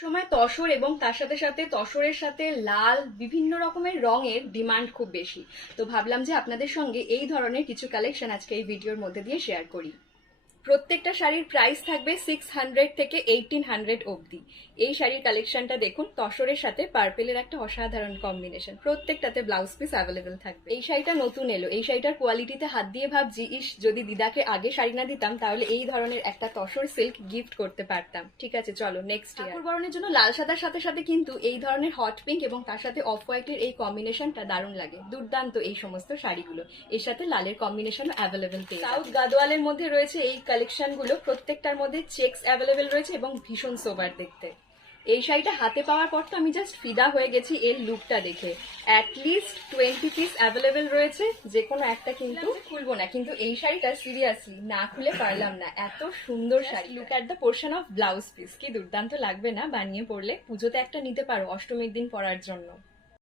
সময় তসর এবং তার সাথে সাথে তসরের সাথে লাল বিভিন্ন রকমের রঙের ডিমান্ড খুব বেশি। তো ভাবলাম যে আপনাদের সঙ্গে এই ধরনের কিছু কালেকশন আজকে এই ভিডিওর মধ্যে দিয়ে শেয়ার করি। প্রত্যেকটা শাড়ির প্রাইস থাকবে 600 থেকে 1800 অবধি। এই শাড়ির কালেকশনটা দেখুন, তসরের সাথে পার্পেলের একটা অসাধারণ কম্বিনেশন, প্রত্যেকটাতে ব্লাউজ পিস অ্যাভেলেবেল থাকবে। এই শাড়িটা নতুন এলো, এই শাড়িটার কোয়ালিটিতে হাত দিয়ে ভাবছি ইস যদি দিদাকে আগে শাড়ি না দিতাম তাহলে এই ধরনের একটা তসর সিল্ক গিফট করতে পারতাম। ঠিক আছে, চলো নেক্সট ঠাকুর বরণের জন্য লাল সাদার সাথে সাথে কিন্তু এই ধরনের হট পিঙ্ক এবং তার সাথে অফ হোয়াইটের এই কম্বিনেশনটা দারুণ লাগে, দুর্দান্ত এই সমস্ত শাড়িগুলো। এর সাথে লালের কম্বিনেশনও অ্যাভেলেবেল পেয়ে যাবেন। সাউথ গাদোয়ালের মধ্যে রয়েছে এই কালেকশনগুলো, প্রত্যেকটার মধ্যে চেকস অ্যাভেলেবেল রয়েছে এবং ভীষণ সোবার দেখতে। এই শাড়িটা হাতে পাওয়ার পর তো আমি জাস্ট ফিদা হয়ে গেছি এর লুকটা দেখে। অ্যাটলিস্ট 20 পিস অ্যাভেলেবেল রয়েছে, যে কোনো একটা কিন্তু খুলবো না, কিন্তু এই শাড়িটা সিরিয়াসলি না খুলে পারলাম না, এত সুন্দর sari. Look at the portion of blouse piece, কি দুর্দান্ত লাগবে না বানিয়ে পরলে? পুজোতে একটা নিতে পারো অষ্টমীর দিন পরার জন্য।